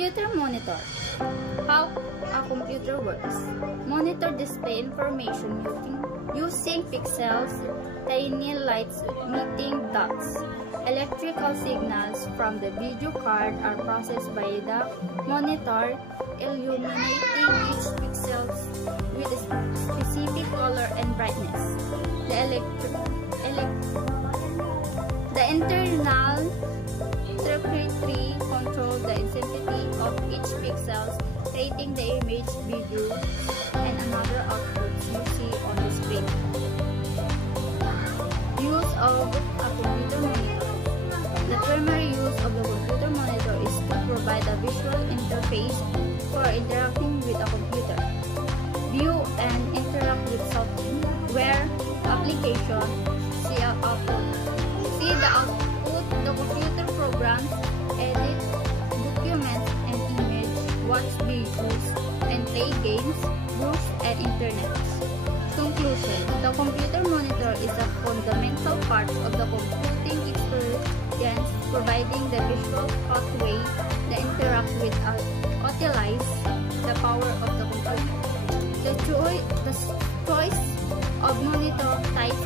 Computer monitor. How a computer works. Monitor display information using pixels, tiny lights emitting dots. Electrical signals from the video card are processed by the monitor, illuminating each pixel with a specific color and brightness. The internal circuitry controls the intensity of each pixel, creating the image, video, and another outputs you see on the screen. Use of a computer monitor. The primary use of the computer monitor is to provide a visual interface for interacting with a computer. View and interact with software application. See the output. The computer programs, edit documents and image, watch videos, and play games, browse and internet. Conclusion. The computer monitor is a fundamental part of the computing experience, providing the visual pathway that interact with and utilize the power of the computer. The choice of monitor type